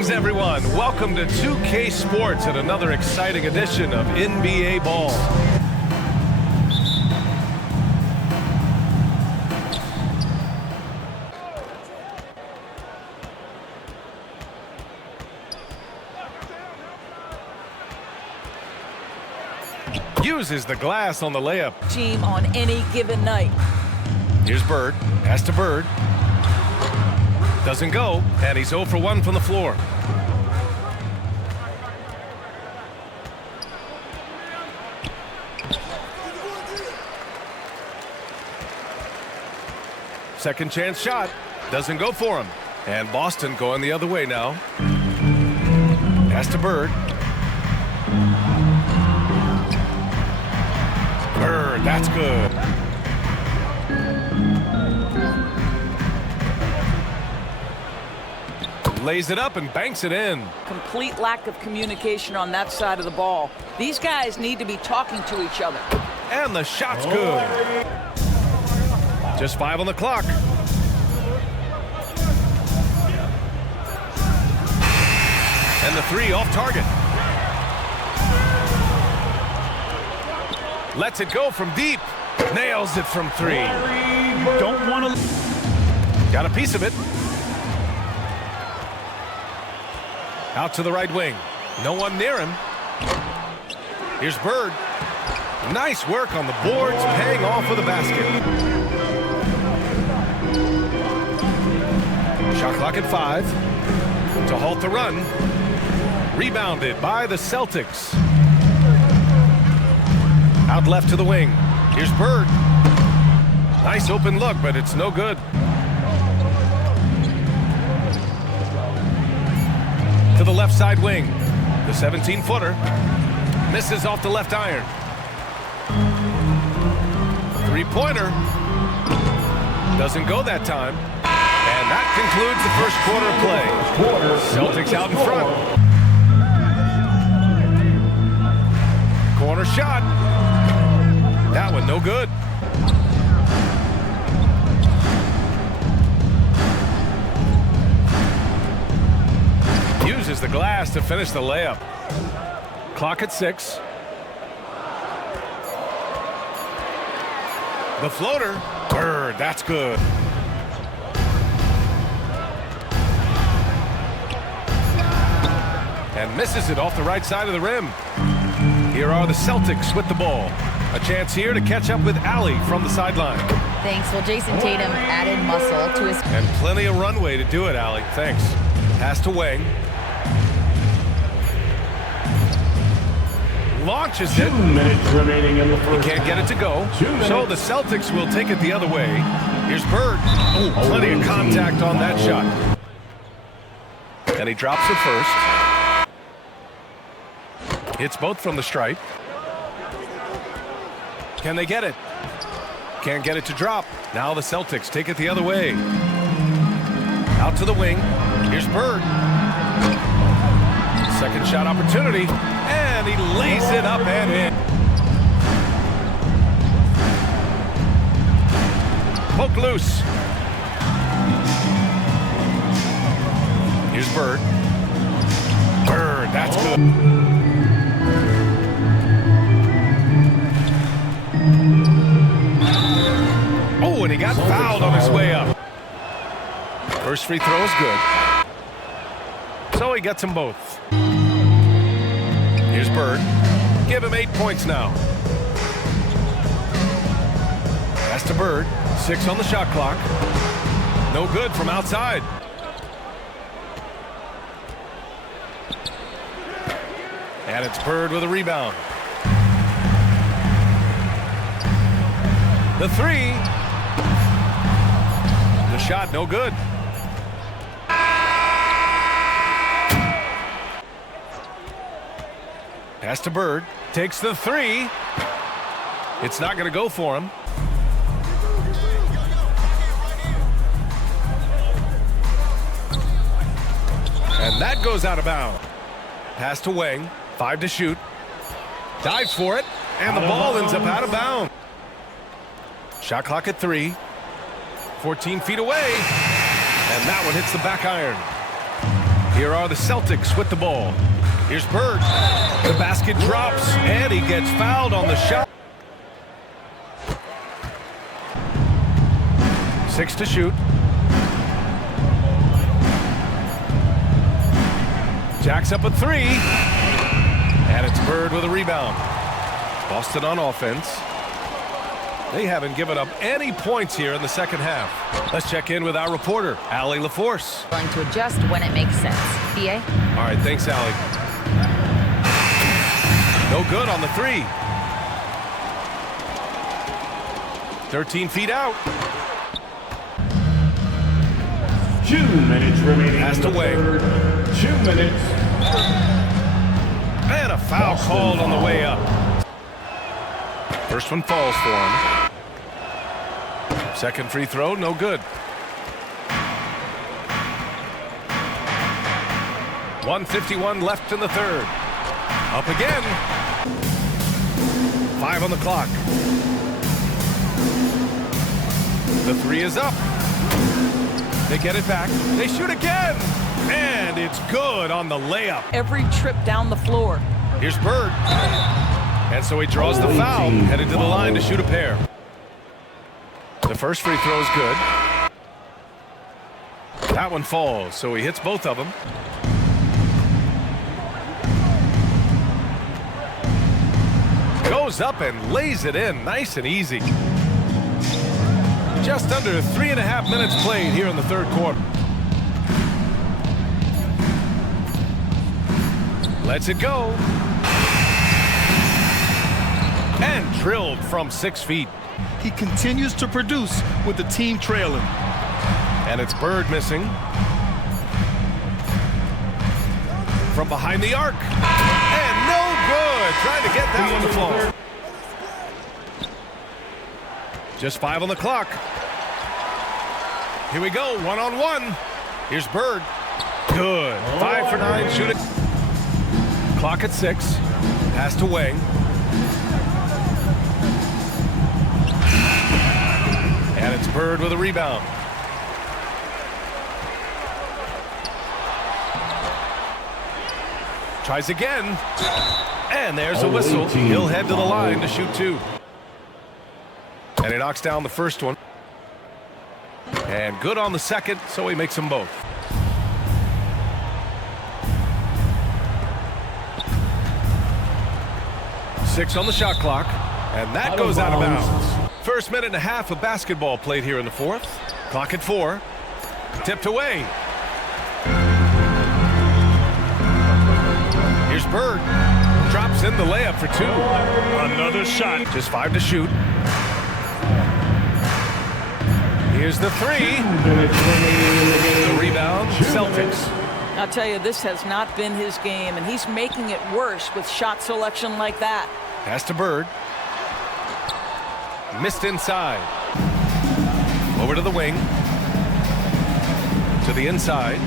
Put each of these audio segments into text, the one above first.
Greetings, everyone. Welcome to 2K Sports and another exciting edition of NBA Ball. Uses the glass on the layup. Team on any given night. Here's Bird. Pass to Bird. Doesn't go, and he's 0 for 1 from the floor. Second chance shot. Doesn't go for him. And Boston going the other way now. Pass to Bird. Bird, that's good. Lays it up and banks it in. Complete lack of communication on that side of the ball. These guys need to be talking to each other. And the shot's good. Just 5 on the clock. And the 3 off target. Lets it go from deep. Nails it from 3. Don't want to. Got a piece of it. Out to the right wing. No one near him. Here's Bird. Nice work on the boards, paying off with a basket. Shot clock at 5. To halt the run. Rebounded by the Celtics. Out left to the wing. Here's Bird. Nice open look, but it's no good. To the left side wing. The 17-footer. Misses off the left iron. Three-pointer. Doesn't go that time. And that concludes the first quarter of play. Celtics out in front. Corner shot. That one no good. Uses the glass to finish the layup. Clock at 6. The floater. Bird, that's good. And misses it off the right side of the rim. Here are the Celtics with the ball. A chance here to catch up with Allie from the sideline. Thanks. Well, Jason Tatum added muscle to his... And plenty of runway to do it, Allie. Thanks. Pass to Wang. Launches it. 2 minutes remaining in the first. He can't get it to go. So the Celtics will take it the other way. Here's Bird. Oh, plenty of contact on that shot. And he drops it first. Hits both from the stripe. Can they get it? Can't get it to drop. Now the Celtics take it the other way. Out to the wing. Here's Bird. Second shot opportunity. And he lays it up and in. Poke loose. Here's Bird. Bird, that's good. Oh, and he got fouled on his way up. First free throw is good. So he gets them both. Here's Bird. Give him 8 points now. Pass to Bird. 6 on the shot clock. No good from outside. And it's Bird with a rebound. The 3. The shot, no good. Pass to Bird. Takes the 3. It's not going to go for him. And that goes out of bounds. Pass to Wang. 5 to shoot. Dives for it. And the ball ends up out of bounds. Shot clock at 3. 14 feet away. And that one hits the back iron. Here are the Celtics with the ball. Here's Bird. The basket drops, and he gets fouled on the shot. 6 to shoot. Jacks up a 3. And it's Bird with a rebound. Boston on offense. They haven't given up any points here in the second half. Let's check in with our reporter, Allie LaForce. Going to adjust when it makes sense. BA? All right, thanks, Allie. No good on the 3. 13 feet out. 2 minutes remaining. Passed in the away. third. 2 minutes. And a foul called on the way up. First one falls for him. Second free throw, no good. 1:51 left in the third. Up again. 5 on the clock. The 3 is up. They get it back. They shoot again. And it's good on the layup. Every trip down the floor. Here's Bird. And so he draws the foul, headed to the line to shoot a pair. The first free throw is good. That one falls, so he hits both of them. Goes up and lays it in, nice and easy. Just under 3.5 minutes played here in the third quarter. Lets it go. And drilled from 6 feet. He continues to produce with the team trailing. And it's Bird missing. From behind the arc. And no good. Trying to get that one to fall. Just 5 on the clock. Here we go, 1-on-1. Here's Bird. Good. 5 for 9 shooting. Clock at 6. Pass to Wang. And it's Bird with a rebound. Tries again. And there's a whistle. He'll head to the line to shoot 2. And he knocks down the first one. And good on the second, so he makes them both. Six on the shot clock. And that goes out of bounds. First minute and a half of basketball played here in the fourth. Clock at 4. Tipped away. Here's Bird. Drops in the layup for 2. Another shot. Just 5 to shoot. Here's the 3. 2 minutes remaining in the game. The rebound, Celtics. I'll tell you, this has not been his game, and he's making it worse with shot selection like that. Pass to Bird. Missed inside. Over to the wing. To the inside.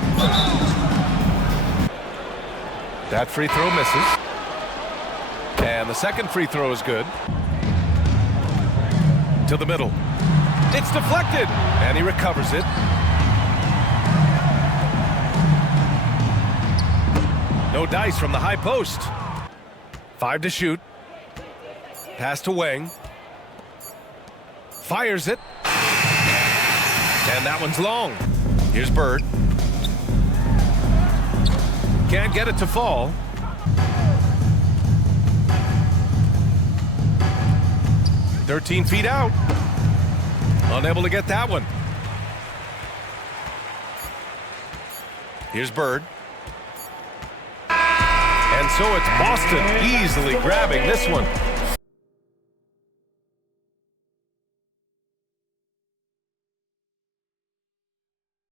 That free throw misses. And the second free throw is good. To the middle. It's deflected. And he recovers it. No dice from the high post. 5 to shoot. Pass to Wang. Fires it. And that one's long. Here's Bird. Can't get it to fall. "13 feet out. Unable to get that one. Here's Bird. And so it's Boston easily grabbing this one.